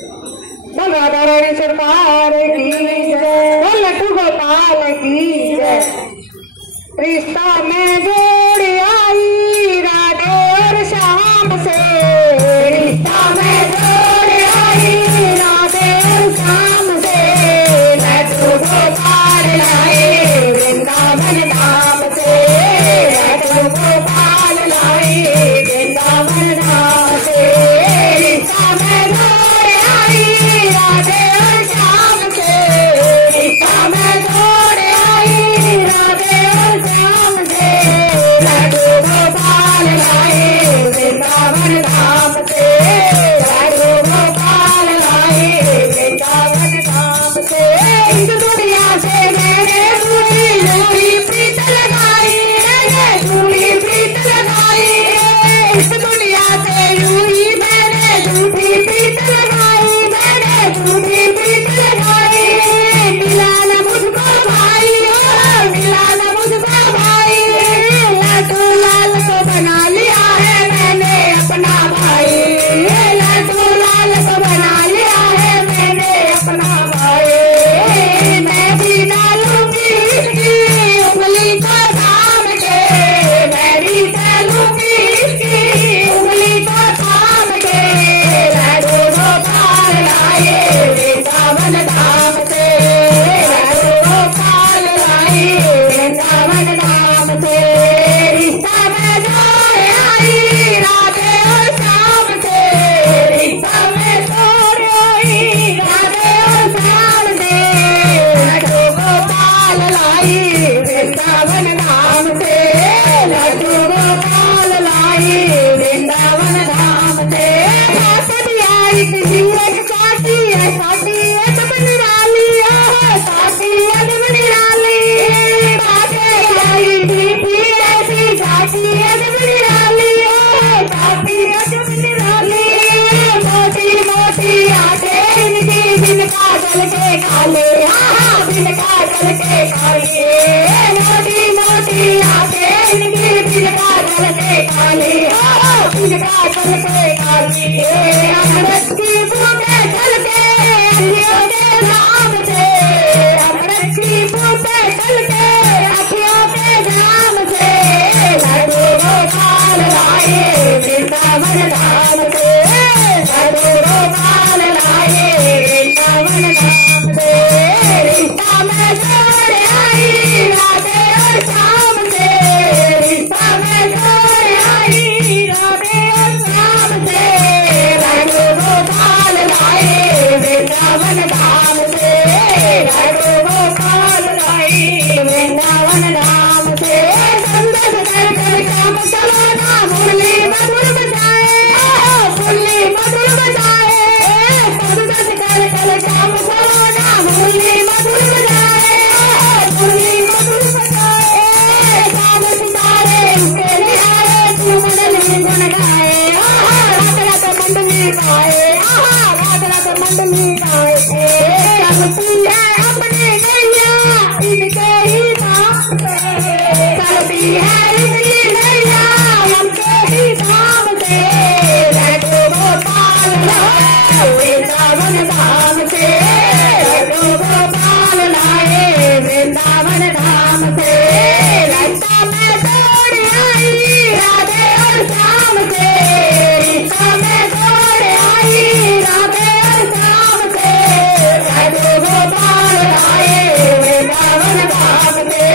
भगवान सरकार की जय, लड्डू गोपाल की जय। रिश्ता में जोड़ आई राधे और श्याम से, रिश्ता में जोड़ आई राधे और श्याम से। लड्डू गोपाल लाए वृंदावन धाम से, लड्डू गोपाल लाए वृंदावन धाम से। रिश्ता में जोड़ आई राधे और श्याम से, रिश्ता में जोड़ आई राधे और श्याम से। लड्डू गोपाल लाए वृंदावन धाम से, लड्डू गोपाल लाए वृंदावन धाम से। इस दुनिया से मैंने झूठी प्रीत लगाई, झूठी प्रीत लगाई। इस दुनिया से यूं ही मैंने झूठी प्रीत लगाई, मैंने झूठी प्रीत लगाई। मिला न मुझको भाई, मिला न मुझको भाई। लड्डू लाल को बना लिया है मैंने अपना भाई, लड्डू लाल को बना लिया है मैंने अपना भाई। मैं भी डालूंगी इसकी उंगली को थाम के, मैं भी डालूंगी इसकी उंगली को थाम के। लड्डू गोपाल लाए वृंदावन धाम से, लड्डू गोपाल लाए वृंदावन धाम से। रिश्ता में जोड़ आई राधे और श्याम से, रिश्ता में जोड़ आई राधे और श्याम से। लड्डू गोपाल लाई वृंदावन धाम से, लड्डू गोपाल लाई वृंदावन धाम से। साथी आई किसी एक साथी है, साथी है सब निराली है, साथी है सब निराली। बातें आई मीठी ऐसी, साथी है सब निराली है, साथी है सब निराली। मोटी मोटी आंखें इनकी बिन काजल के काले, बिन काजल के काले। मोटी मोटी आंखें इनकी बिन काजल के काले, बिन काजल के काले। अमृत की बूंदें छलके अखियों के नाम से, अमृत की बूंदें छलके अखियों के नाम से। लड्डू गोपाल लाए वृंदावन धाम से, लड्डू गोपाल लाए वृंदावन धाम से। रिश्ता में जोड़ आई राधे और श्याम से, रिश्ता में जोड़ आई राधे और श्याम से। लड्डू गोपाल लाए वृंदावन धाम से, लड्डू गोपाल लाए वृंदावन धाम से। संदेश कर काम चलो ना, मुरली मधुर बजाए, मुरली मधुर बजाए। संदेश कर काम चलो ना, मुरली मधुर बजाए, मुरली मधुर बजाए। गान सितारे उसके निहारे, तू मंडली गुन गाए, रात रात मंडली गाए, रात रात मंडली गाए। चलती है अपनी नैया इनके ही नाम से, चलती है इनकी नैया उनके ही नाम से। लड्डू गोपाल लाए वृंदावन धाम से, लड्डू गोपाल लाए वृंदावन धाम से। रिश्ता में जोड़ आई राधे और श्याम से, रिश्ता में जोड़ आई राधे और श्याम से। लड्डू गोपाल लाए वृंदावन धाम से।